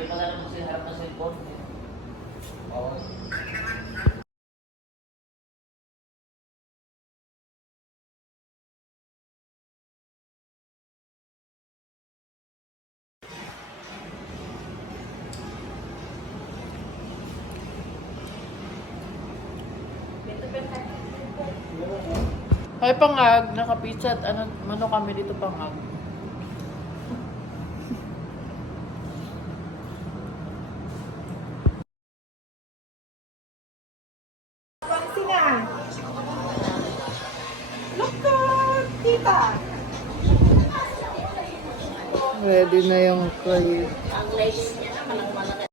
Hindi ko na lang kasi harap ng cellphone. Oo. Ay, pangag, nakapizza at ano kami dito pangag. Sina? Look at tita. Ready na yung crave. Ang legs niya naman ang malaki.